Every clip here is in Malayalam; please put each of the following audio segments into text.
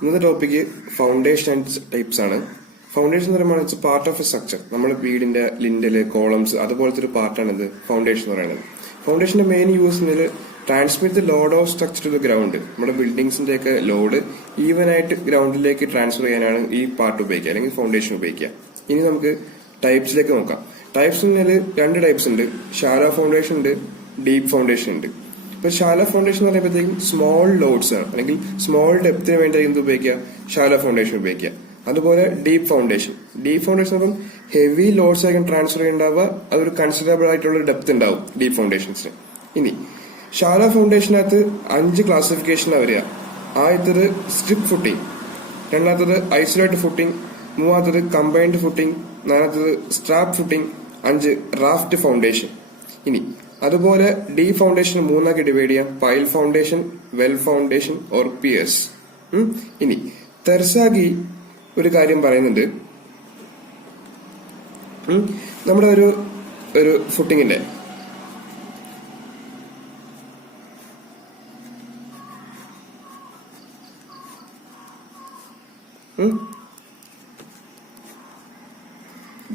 ഇന്നത്തെ ടോപ്പിക്ക് ഫൗണ്ടേഷൻ ആൻഡ് ടൈപ്സ് ആണ്. ഫൗണ്ടേഷൻ എന്ന് പറയുമ്പോൾ it's part of A structure. നമ്മുടെ വീടിന്റെ ലിൻഡല്, കോളംസ് അതുപോലത്തെ ഒരു പാർട്ടാണ് ഇത് ഫൗണ്ടേഷൻ എന്ന് പറയുന്നത്. ഫൗണ്ടേഷന്റെ main use transmit the load of structure to the ground. നമ്മുടെ ബിൽഡിംഗ്സിന്റെ ഒക്കെ ലോഡ് ഈവൻ ആയിട്ട് ഗ്രൗണ്ടിലേക്ക് ട്രാൻസ്ഫർ ചെയ്യാനാണ് ഈ പാർട്ട് ഉപയോഗിക്കുക, അല്ലെങ്കിൽ ഫൗണ്ടേഷൻ ഉപയോഗിക്കുക. ഇനി നമുക്ക് ടൈപ്സിലേക്ക് നോക്കാം. ടൈപ്സ് രണ്ട് ടൈപ്സ് ഉണ്ട്. ഷാലോ ഫൗണ്ടേഷൻ ഉണ്ട്, ഡീപ് ഫൗണ്ടേഷൻ ഉണ്ട്. ഇപ്പൊ ഷാലോ ഫൗണ്ടേഷൻ എന്ന് പറയുമ്പോഴത്തേക്കും സ്മോൾ ലോഡ്സ് ആണ്, അല്ലെങ്കിൽ സ്മോൾ ഡെപ്തിന് വേണ്ടി എന്ത് ഉപയോഗിക്കുക, ഷാലോ ഫൗണ്ടേഷൻ ഉപയോഗിക്കുക. അതുപോലെ ഡീപ് ഫൗണ്ടേഷൻ അപ്പം ഹെവി ലോഡ്സ് ആയിരിക്കും ട്രാൻസ്ഫർ ചെയ്യേണ്ടാവുക. അതൊരു കൺസിഡറബിൾ ആയിട്ടുള്ള ഡെപ്ത് ഉണ്ടാവും ഡീപ് ഫൗണ്ടേഷൻസിന്. ഇനി ഷാലോ ഫൗണ്ടേഷനകത്ത് 5 ക്ലാസിഫിക്കേഷനാണ് വരിക. ആദ്യത്തത് സ്ട്രിപ്പ് ഫുട്ടിംഗ്, രണ്ടാമത്തത് ഐസൊലേറ്റ് ഫുട്ടിംഗ്, മൂന്നാമത്തത് കമ്പൈൻഡ് ഫുട്ടിംഗ്, നാലാമത്തത് സ്ട്രാപ്പ് ഫുട്ടിംഗ്, 5 റാഫ്റ്റ് ഫൗണ്ടേഷൻ. ഇനി അതുപോലെ ഡി ഫൗണ്ടേഷൻ 3 ഡിവൈഡ് ചെയ്യാം: pile foundation, well foundation or piers. ഇനി തെർസാഗി ഒരു കാര്യം പറയുന്നുണ്ട്. നമ്മുടെ ഒരു ഫുട്ടിങ്ങിന്റെ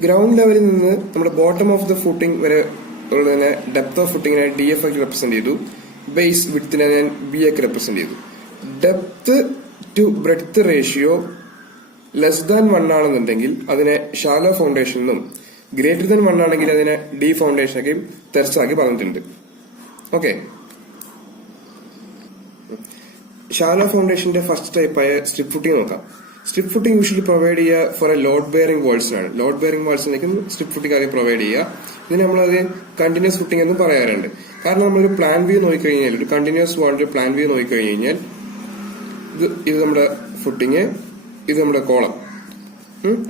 ഗ്രൗണ്ട് ലെവലിൽ നിന്ന് നമ്മുടെ ബോട്ടം ഓഫ് ദ ഫുട്ടിംഗ് വരെ ഉള്ളതിനെ ഡെപ്ത് ഓഫ് ഫുട്ടിങ്ങിനെ DF ആക്കി റെപ്രസെന്റ് ചെയ്തു. ബേസ് വിഡ്ത്തിനെ ഞാൻ B ആക്കി റെപ്രസെന്റ് ചെയ്തു. Depth to breadth ratio less than 1 ആണെന്നുണ്ടെങ്കിൽ അതിനെ ഷാലോ ഫൗണ്ടേഷൻ എന്നും, ഗ്രേറ്റർ ദാൻ 1 ആണെങ്കിൽ അതിനെ ഡി ഫൗണ്ടേഷൻ ആക്കി തെർസാക്കി പറഞ്ഞിട്ടുണ്ട്. ഓക്കെ, ഷാലോ ഫൗണ്ടേഷന്റെ ഫസ്റ്റ് ടൈപ്പായ സ്ട്രിപ്പ് ഫുട്ടിംഗ് നോക്കാം. സ്ട്രിപ്പ് ഫുട്ടിംഗ് യൂഷ്വലി പ്രൊവൈഡ് ചെയ്യുക ഫോർ എ ലോഡ് ബെയറിംഗ് വാൾസിനാണ്. ലോഡ് ബെയറിംഗ് വാൾസിലേക്കും സ്ട്രിപ്പ് ഫുട്ടിംഗ് ആദ്യം പ്രൊവൈഡ് ചെയ്യുക. ഇതിന് നമ്മളത് കണ്ടിന്യൂസ് ഫുട്ടിംഗ് എന്നും പറയാറുണ്ട്. കാരണം നമ്മളൊരു പ്ലാൻ വ്യൂ നോക്കിക്കഴിഞ്ഞാൽ, ഒരു കണ്ടിന്യൂസ് വാളിന്റെ പ്ലാൻ വ്യൂ നോക്കിക്കഴിഞ്ഞാൽ ഇത് നമ്മുടെ ഫുട്ടിങ്, ഇത് നമ്മുടെ കോളം,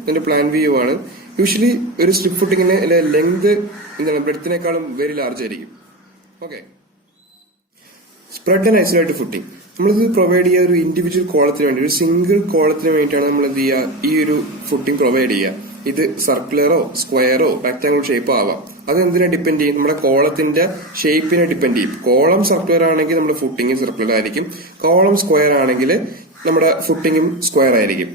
ഇതിന്റെ പ്ലാൻ വ്യൂ ആണ്. യൂഷ്വലി ഒരു സ്ട്രിപ്പ് ഫുട്ടിങ്ങിന് ലെങ്ത് ബ്രെഡ്ത്തിനേക്കാളും വെരി ലാർജ് ആയിരിക്കും. Okay, spread and isolate footing നമ്മളിത് പ്രൊവൈഡ് ചെയ്യുക ഒരു ഇൻഡിവിജ്വൽ കോളത്തിന് വേണ്ടി, ഒരു സിംഗിൾ കോളത്തിന് വേണ്ടിയിട്ടാണ് നമ്മൾ എന്ത് ചെയ്യുക, ഈ ഒരു ഫുട്ടിംഗ് പ്രൊവൈഡ് ചെയ്യുക. ഇത് സർക്കുലറോ സ്ക്വയറോ റെക്ടാംഗിൾ ഷേപ്പോ ആവാം. അത് എന്തിനെ ഡിപ്പെൻഡ് ചെയ്യും, നമ്മുടെ കോളത്തിന്റെ ഷേപ്പിനെ ഡിപ്പെൻഡ് ചെയ്യും. കോളം സർക്കുലർ ആണെങ്കിൽ നമ്മുടെ ഫുട്ടിംഗ് സർക്കുലർ ആയിരിക്കും, കോളം സ്ക്വയർ ആണെങ്കിൽ നമ്മുടെ ഫുട്ടിംഗും സ്ക്വയർ ആയിരിക്കും.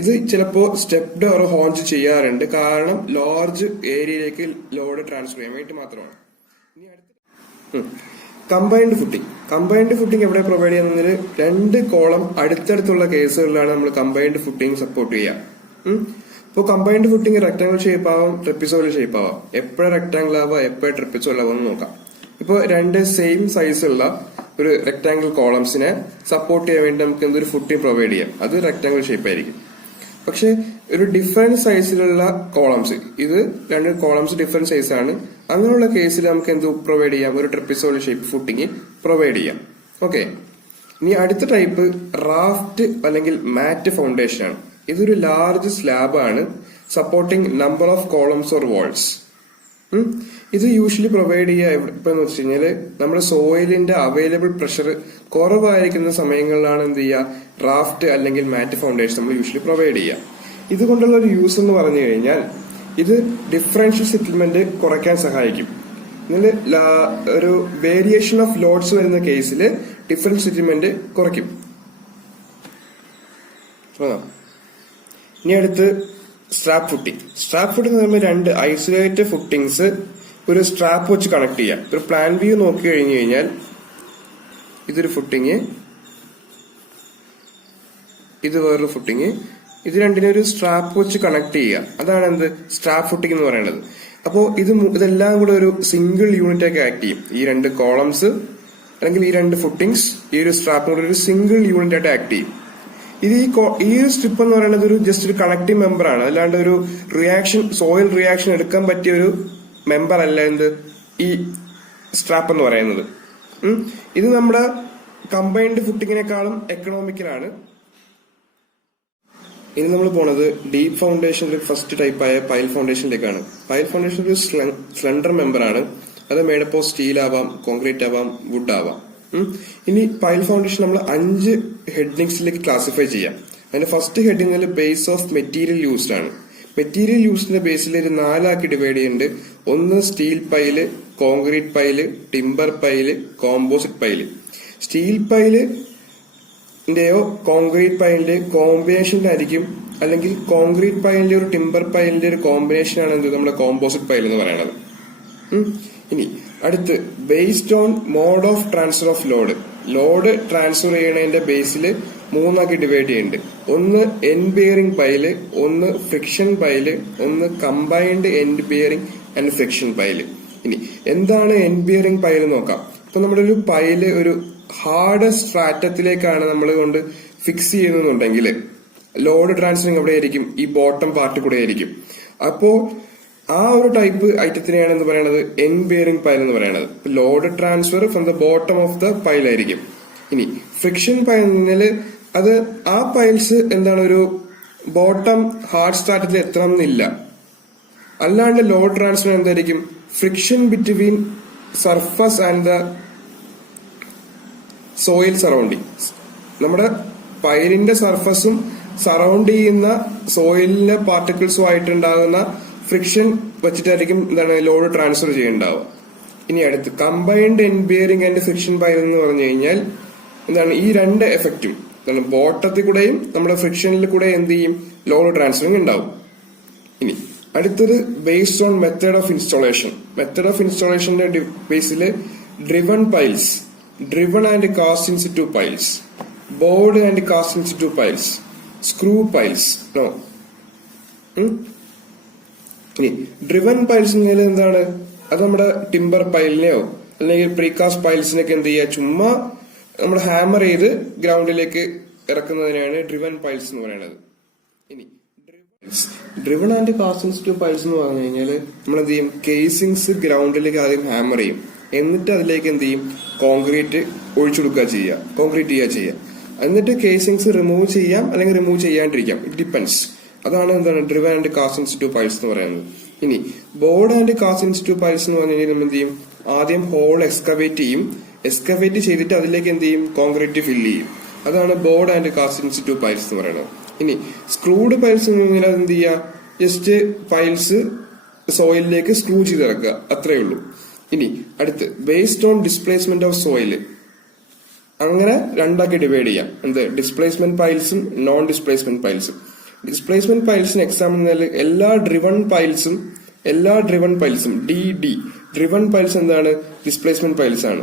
ഇത് ചിലപ്പോ സ്റ്റെപ്ഡ് ഓർ ഹോഞ്ച് ചെയ്യാറുണ്ട്, കാരണം ലാർജ് ഏരിയയിലേക്ക് ലോഡ് ട്രാൻസ്ഫർ ചെയ്യാൻ വേണ്ടി മാത്രമാണ്. ഇനി അടുത്ത കമ്പൈൻഡ് ഫുട്ടിംഗ് എവിടെ പ്രൊവൈഡ് ചെയ്യുന്നതിന് 2 കോളം അടുത്തടുത്തുള്ള കേസുകളിലാണ് നമ്മൾ കമ്പൈൻഡ് ഫുട്ടിംഗ് സപ്പോർട്ട് ചെയ്യുക. ഇപ്പോൾ കമ്പൈൻഡ് ഫുട്ടിംഗ് റെക്ടാംഗിൾ ഷേപ്പ് ആവാം, ട്രപ്പിസോയിഡൽ ഷേപ്പ് ആവാം. എപ്പോഴും റെക്ടാംഗിൾ ആവാം, എപ്പോഴും ട്രപ്പിസോയിഡൽ ആവാം എന്ന് നോക്കാം. ഇപ്പോൾ 2 സെയിം സൈസുള്ള ഒരു റെക്ടാംഗിൾ കോളംസിനെ സപ്പോർട്ട് ചെയ്യാൻ വേണ്ടി നമുക്ക് എന്തൊരു ഫുട്ടിംഗ് പ്രൊവൈഡ് ചെയ്യാം, അത് റെക്ടാംഗിൾ ഷേപ്പ് ആയിരിക്കും. പക്ഷെ ഒരു ഡിഫറെന്റ് സൈസിലുള്ള കോളംസ്, ഇത് 2 കോളംസ് ഡിഫറെന്റ് സൈസ് ആണ്, അങ്ങനെയുള്ള കേസിൽ നമുക്ക് എന്ത് പ്രൊവൈഡ് ചെയ്യാം, ഒരു ട്രപ്പിസോയിഡൽ ഷേപ്പ് ഫുട്ടിംഗ് പ്രൊവൈഡ് ചെയ്യാം. ഓക്കെ, ഇനി അടുത്ത ടൈപ്പ് റാഫ്റ്റ് അല്ലെങ്കിൽ മാറ്റ് ഫൗണ്ടേഷൻ ആണ്. ഇതൊരു ലാർജ് സ്ലാബ് ആണ്, supporting number of columns or walls. ഇത് യൂഷ്വലി പ്രൊവൈഡ് ചെയ്യുക ഇപ്പൊ എന്ന് വെച്ച് കഴിഞ്ഞാല് നമ്മുടെ സോയിലിന്റെ അവൈലബിൾ പ്രഷർ കുറവായിരിക്കുന്ന സമയങ്ങളിലാണ് എന്ത് ചെയ്യുക, റാഫ്റ്റ് അല്ലെങ്കിൽ മാറ്റ് ഫൗണ്ടേഷൻ നമ്മൾ യൂഷ്വലി പ്രൊവൈഡ് ചെയ്യുക. ഇതുകൊണ്ടുള്ള ഒരു യൂസ് എന്ന് പറഞ്ഞു കഴിഞ്ഞാൽ ഇത് ഡിഫറൻഷ്യൽ സെറ്റിൽമെന്റ് കുറയ്ക്കാൻ സഹായിക്കും. ഇതിൽ ഒരു വേരിയേഷൻ ഓഫ് ലോഡ്സ് വരുന്ന കേസിൽ ഡിഫറൻഷ്യൽ സെറ്റിൽമെന്റ് കുറയ്ക്കും. ഇനി അടുത്ത് സ്ട്രാപ്പ് ഫുട്ടിംഗ് എന്ന് പറയുമ്പോൾ 2 ഐസൊലേറ്റഡ് ഫുട്ടിങ്സ് ഒരു സ്ട്രാപ്പ് വെച്ച് കണക്ട് ചെയ്യാം. ഒരു പ്ലാൻ വ്യൂ നോക്കി കഴിഞ്ഞു കഴിഞ്ഞാൽ ഇതൊരു ഫുട്ടിങ്, ഇത് വേറൊരു ഫുട്ടിങ്, ഇത് രണ്ടിനെ ഒരു സ്ട്രാപ്പ് വെച്ച് കണക്ട് ചെയ്യുക. അതാണ് എന്ത് സ്ട്രാപ്പ് ഫുട്ടിംഗ് എന്ന് പറയുന്നത്. അപ്പോ ഇതെല്ലാം കൂടെ ഒരു സിംഗിൾ യൂണിറ്റ് ആക്കി ആക്ട് ചെയ്യും. ഈ 2 കോളംസ് അല്ലെങ്കിൽ ഈ 2 ഫുട്ടിങ്സ് ഈ ഒരു സ്ട്രാപ്പിന് കൂടെ ഒരു സിംഗിൾ യൂണിറ്റ് ആയിട്ട് ആക്ട് ചെയ്യും. ഇത് ഈ ഒരു സ്ട്രിപ്പ് എന്ന് പറയുന്നത് ഒരു ജസ്റ്റ് ഒരു കണക്ടിങ് മെമ്പർ ആണ്, അല്ലാണ്ട് ഒരു സോയിൽ റിയാക്ഷൻ എടുക്കാൻ പറ്റിയ ഒരു മെമ്പർ അല്ല എന്ത് ഈ സ്ട്രാപ്പ് എന്ന് പറയുന്നത്. ഇത് നമ്മുടെ കമ്പൈൻഡ് ഫുട്ടിങ്ങിനേക്കാളും എക്കണോമിക്കലാണ്. ഇനി നമ്മൾ പോണത് ഡീപ് ഫൗണ്ടേഷനിലെ ഫസ്റ്റ് ടൈപ്പായ പൈൽ ഫൗണ്ടേഷനിലേക്കാണ്. പൈൽ ഫൗണ്ടേഷൻ ഒരു സ്ലെൻഡർ മെമ്പർ ആണ്. അത് മേഡപ്പ് ഓഫ് സ്റ്റീൽ ആവാം, കോൺക്രീറ്റ് ആവാം, വുഡ് ആവാം. ഇനി പൈൽ ഫൗണ്ടേഷൻ നമ്മൾ 5 ഹെഡിങ്സിലേക്ക് ക്ലാസിഫൈ ചെയ്യാം. അതിന്റെ ഫസ്റ്റ് ഹെഡിങ്ങിൽ ബേസ് ഓഫ് മെറ്റീരിയൽ യൂസ്ഡ് ആണ്. മെറ്റീരിയൽ യൂസിന്റെ ബേസിൽ ഒരു 4 ആക്കി ഡിവൈഡ് ചെയ്യുന്നുണ്ട്. ഒന്ന് steel pile, concrete pile, timber pile, composite pile. Steel pile ന്റെയോ കോൺക്രീറ്റ് പൈലിന്റെയോ കോമ്പിനേഷനിലായിരിക്കും, അല്ലെങ്കിൽ കോൺക്രീറ്റ് പൈലിന്റെ ഒരു ടിമ്പർ പൈലിന്റെ ഒരു കോമ്പിനേഷൻ ആണ് എന്ത് നമ്മുടെ കോമ്പോസിറ്റ് പൈൽ എന്ന് പറയുന്നത്. ഇനി അടുത്ത് based on mode of transfer of load transfer ചെയ്യണതിന്റെ ബേസിൽ മൂന്നാക്കി ഡിവൈഡ് ചെയ്യുന്നുണ്ട്. ഒന്ന് എൻഡ് ബിയറിംഗ് പൈല്, ഒന്ന് ഫ്രിക്ഷൻ പൈല്, ഒന്ന് combined end bearing and friction pile. ഇനി എന്താണ് എൻഡ് ബിയറിംഗ് പൈല് നോക്കാം. ഇപ്പൊ നമ്മുടെ ഒരു പൈല് ഒരു ഹാർഡ് സ്ട്രാറ്റത്തിലേക്കാണ് നമ്മൾ കൊണ്ട് ഫിക്സ് ചെയ്യുന്നുണ്ടെങ്കിൽ ലോഡ് ട്രാൻസ്ഫറിങ് എവിടെ ആയിരിക്കും? ഈ ബോട്ടം പാർട്ട് കൂടെ ആയിരിക്കും. അപ്പോ ആ ഒരു ടൈപ്പ് ഐറ്റത്തിനെയാണ് എന്ന് പറയുന്നത് എൻഡ് ബിയറിംഗ് പൈൽ എന്ന് പറയുന്നത്. Load transfer from the bottom of the pile ആയിരിക്കും. ഇനി ഫ്രിക്ഷൻ പൈൽ അത് ആ പൈൽസ് എന്താണ് ഒരു ബോട്ടം ഹാർഡ് സ്ട്രാറ്റത്തിൽ എത്തണം എന്നില്ല. അല്ലാണ്ട് ലോഡ് ട്രാൻസ്ഫർ എന്തായിരിക്കും? Friction between surface and the soil surrounding. നമ്മുടെ പൈലിന്റെ സർഫസും സറൗണ്ട് ചെയ്യുന്ന സോയിലിന്റെ പാർട്ടിക്കിൾസും ആയിട്ടുണ്ടാകുന്ന ഫ്രിക്ഷൻ വെച്ചിട്ടായിരിക്കും എന്താണ് ലോഡ് ട്രാൻസ്ഫർ ചെയ്യുന്നുണ്ടാവുക. ഇനി അടുത്ത് combined end bearing and friction pile എന്ന് പറഞ്ഞു കഴിഞ്ഞാൽ എന്താണ് ഈ രണ്ട് എഫക്റ്റും എന്താണ് ബോട്ടത്തിൽ കൂടെയും നമ്മുടെ ഫ്രിക്ഷനിൽ കൂടെ എന്ത് ചെയ്യും? ലോഡ് ട്രാൻസ്ഫറിങ് ഉണ്ടാവും. ഇനി അടുത്തത് based on method of installation. Method of ഇൻസ്റ്റാളേഷന്റെ ബേസിൽ driven piles, driven and cast in situ piles, bored and cast in situ piles, screw piles. No. ഇനി ഡ്രിവൺ പൈൽസ് എന്താണ്? അത് നമ്മുടെ ടിമ്പർ പൈലിനെയോ അല്ലെങ്കിൽ പ്രീകാസ്റ്റ് പൈൽസിനൊക്കെ എന്ത് ചെയ്യുക? ചുമ്മാ നമ്മൾ ഹാമർ ചെയ്ത് ഗ്രൗണ്ടിലേക്ക് ഇറക്കുന്നതിനാണ് ഡ്രിവൺ പൈൽസ് എന്ന് പറയുന്നത്. ഇനി driven and cast in situ piles എന്ന് പറഞ്ഞു കഴിഞ്ഞാൽ നമ്മൾ എന്ത് ചെയ്യും? കേസിങ്സ് ഗ്രൗണ്ടിലേക്ക് ആദ്യം ഹാമർ ചെയ്യും, എന്നിട്ട് അതിലേക്ക് എന്ത് ചെയ്യും? കോൺക്രീറ്റ് ഒഴിച്ചു കൊടുക്കുക ചെയ്യുക, കോൺക്രീറ്റ് ചെയ്യുക. എന്നിട്ട് കേസിങ്സ് റിമൂവ് ചെയ്യാം അല്ലെങ്കിൽ റിമൂവ് ചെയ്യാണ്ടിരിക്കാം, ഇറ്റ് ഡിപ്പെൻഡ്സ്. അതാണ് എന്താണ് driven and cast in situ piles എന്ന് പറയുന്നത്. ഇനി bored and cast in situ piles എന്ന് പറഞ്ഞു കഴിഞ്ഞാൽ നമ്മൾ എന്ത് ചെയ്യും? ആദ്യം ഹോൾ എക്സ്കവേറ്റ് ചെയ്യും, എക്സ്കവേറ്റ് ചെയ്തിട്ട് അതിലേക്ക് എന്ത് ചെയ്യും? കോൺക്രീറ്റ് ഫില്ല് ചെയ്യും. അതാണ് bored and cast in situ piles എന്ന് പറയുന്നത്. ഇനി സ്ക്രൂഡ് പൈൽസ് എന്ന് പറഞ്ഞാൽ എന്ത് ചെയ്യുക? ജസ്റ്റ് പൈൽസ് സോയിലിലേക്ക് സ്ക്രൂ ചെയ്തിറക്കുക, അത്രേ ഉള്ളൂ. ഇനി അടുത്ത് based on displacement of soil, അങ്ങനെ രണ്ടാക്കി ഡിവൈഡ് ചെയ്യാം. എന്ത്? ഡിസ്പ്ലേസ്മെന്റ് പൈൽസും നോൺ ഡിസ്പ്ലേസ്മെന്റ് പൈൽസും. ഡിസ്പ്ലേസ്മെന്റ് പൈൽസിന് എക്സാമ്പിൾ എല്ലാ ഡ്രിവൺ പൈൽസും ഡി ഡ്രിവൺ പൈൽസ് എന്താണ്? ഡിസ്പ്ലേസ്മെന്റ് പൈൽസ് ആണ്.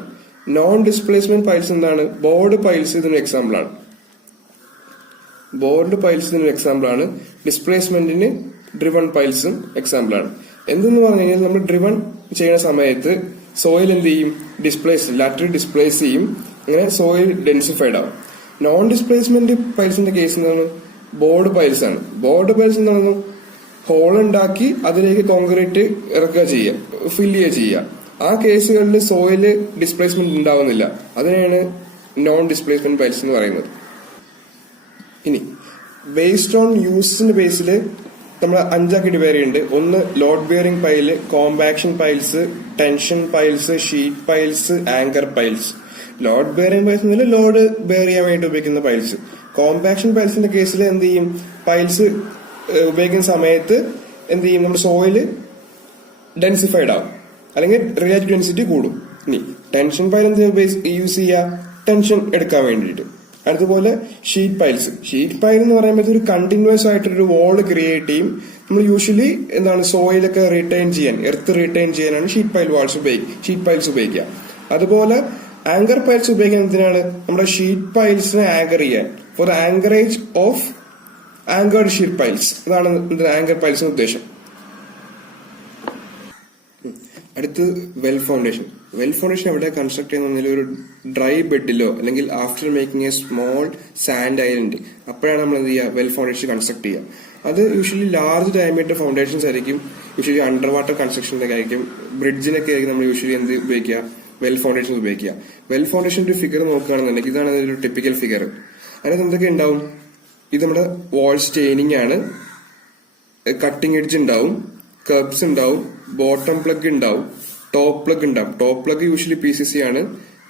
നോൺ ഡിസ്പ്ലേസ്മെന്റ് പൈൽസ് എന്താണ്? ബോർഡ് പൈൽസ് ഇതിന് എക്സാമ്പിൾ ആണ്. ബോർഡ് പൈൽസ് ഇതിന് എക്സാമ്പിൾ ആണ്. ഡിസ്പ്ലേസ്മെന്റിന് ഡ്രിവൺ പൈൽസും എക്സാമ്പിൾ ആണ്. എന്തെന്ന് പറഞ്ഞു കഴിഞ്ഞാൽ നമ്മൾ ഡ്രിവൺ ചെയ്യുന്ന സമയത്ത് സോയിൽ എന്ത് ചെയ്യും? ലാറ്ററൽ ഡിസ്പ്ലേസ് ചെയ്യും, അങ്ങനെ സോയിൽ ഡെൻസിഫൈഡ് ആവും. നോൺ ഡിസ്പ്ലേസ്മെന്റ് പൈൽസിന്റെ കേസ് എന്താണ്? ബോർഡ് പൈൽസ് ആണ്. ബോർഡ് പൈൽസ് എന്താണ്? ഹോൾ ഉണ്ടാക്കി അതിലേക്ക് കോൺക്രീറ്റ് ഇറക്കുക ചെയ്യുക, ഫില്ല് ചെയ്യുക. ആ കേസുകളിൽ സോയില് ഡിസ്പ്ലേസ്മെന്റ് ഉണ്ടാവുന്നില്ല, അതിനെയാണ് നോൺ ഡിസ്പ്ലേസ്മെന്റ് പൈൽസ് എന്ന് പറയുന്നത്. ഇനി ബേസ്ഡ് ഓൺ യൂസിന്റെ ബേസിൽ നമ്മൾ അഞ്ചാക്കി ഡിവൈഡ് ചെയ്യുന്നുണ്ട്. ഒന്ന് load bearing pile, compaction piles, tension piles, sheet piles, anchor piles. Load bearing piles load bear ചെയ്യാൻ വേണ്ടി ഉപയോഗിക്കുന്ന പൈൽസ്. കോമ്പാക്ഷൻ പൈൽസിന്റെ കേസിൽ എന്ത് ചെയ്യും? പൈൽസ് ഉപയോഗിക്കുന്ന സമയത്ത് എന്ത് ചെയ്യും? നമ്മുടെ സോയില് ഡെൻസിഫൈഡ് ആവും, അല്ലെങ്കിൽ റിലേറ്റീവ് ഡെൻസിറ്റി കൂടും. ഇനി ടെൻഷൻ പൈൽ എന്ത് യൂസ് ചെയ്യുക? ടെൻഷൻ എടുക്കാൻ വേണ്ടിയിട്ട്. അതുപോലെ ഷീറ്റ് പൈൽ എന്ന് പറയുമ്പോൾ ഒരു കണ്ടിന്യൂസ് ആയിട്ടൊരു വോൾ ക്രിയേറ്റ് ചെയ്യും. നമ്മൾ യൂഷ്വലി എന്താണ് സോയിലൊക്കെ റിട്ടൈൻ ചെയ്യാൻ, എർത്ത് റിട്ടൈൻ ചെയ്യാനാണ് ഷീറ്റ് പൈൽസ് ഉപയോഗിക്കുക. അതുപോലെ ആങ്കർ പൈൽസ് ഉപയോഗിക്കുന്നത് എന്തിനാണ്? നമ്മുടെ ഷീറ്റ് പൈൽസിനെ ആങ്കർ ചെയ്യാൻ, for anchorage of anchored sheet piles. അതാണ് ആങ്കർ പൈൽസിന്റെ ഉദ്ദേശം. അടുത്ത് വെൽ ഫൗണ്ടേഷൻ എവിടെ കൺസ്ട്രക്ട് ചെയ്യുന്ന ഒരു ഡ്രൈ ബെഡിലോ അല്ലെങ്കിൽ after making A small sand island, അപ്പോഴാണ് നമ്മൾ എന്ത് ചെയ്യുക? വെൽ ഫൗണ്ടേഷൻ കൺസ്ട്രക്ട് ചെയ്യുക. അത് യൂഷ്വലി ലാർജ് ഡയമീറ്റർ ഫൗണ്ടേഷൻസ് ആയിരിക്കും, യൂഷ്വലി അണ്ടർ വാട്ടർ കൺസ്ട്രക്ഷനൊക്കെ ആയിരിക്കും. ബ്രിഡ്ജിനൊക്കെ ആയിരിക്കും നമ്മൾ യൂഷ്വലി എന്ത് ഉപയോഗിക്കുക? വെൽ ഫൗണ്ടേഷൻ ഉപയോഗിക്കുക. വെൽ ഫൗണ്ടേഷന്റെ ഫിഗർ നോക്കുകയാണെന്നുണ്ടെങ്കിൽ ഇതാണ് ഒരു ടിപ്പിക്കൽ ഫിഗർ. അതിനകത്ത് എന്തൊക്കെ ഉണ്ടാവും? ഇത് നമ്മുടെ വാൾ സ്റ്റെയിനിങ് ആണ്, കട്ടിംഗ് എഡ്ജ് ഉണ്ടാവും, കർബ്സ് ഉണ്ടാവും, ബോട്ടം പ്ലഗ് ഉണ്ടാവും, ടോപ്പ് പ്ലഗ് ഉണ്ടാവും. ടോപ്പ് പ്ലഗ് യൂഷ്വലി PCC ആണ്.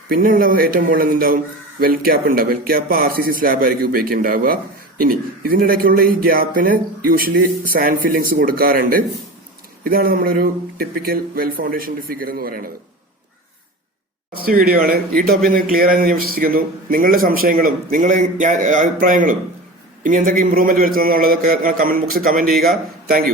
പിന്നെ ഉള്ള ഏറ്റവും മുകളിൽ എന്തുണ്ടാവും? വെൽ ക്യാപ്പ് ഉണ്ടാവും. വെൽ ക്യാപ്പ് RCC സ്ലാബ് ആയിരിക്കും ഉപയോഗിക്കുന്നുണ്ടാവുക. ഇനി ഇതിന്റെ ഇടയ്ക്കുള്ള ഈ ഗ്യാപ്പിന് യൂഷ്വലി സാൻഡ് ഫില്ലിങ്സ് കൊടുക്കാറുണ്ട്. ഇതാണ് നമ്മളൊരു ടിപ്പിക്കൽ വെൽ ഫൗണ്ടേഷന്റെ ഫിഗർ എന്ന് പറയുന്നത്. ഫസ്റ്റ് വീഡിയോ ആണ്. ഈ ടോപ്പിൽ നിന്ന് ക്ലിയർ ആയെന്ന് ഞാൻ വിശ്വസിക്കുന്നു. നിങ്ങളുടെ സംശയങ്ങളും നിങ്ങളുടെ അഭിപ്രായങ്ങളും ഇനി എന്തൊക്കെ ഇമ്പ്രൂവ്മെന്റ് വരുത്തുന്നുള്ളതൊക്കെ കമന്റ് ബോക്സിൽ കമന്റ് ചെയ്യുക. താങ്ക്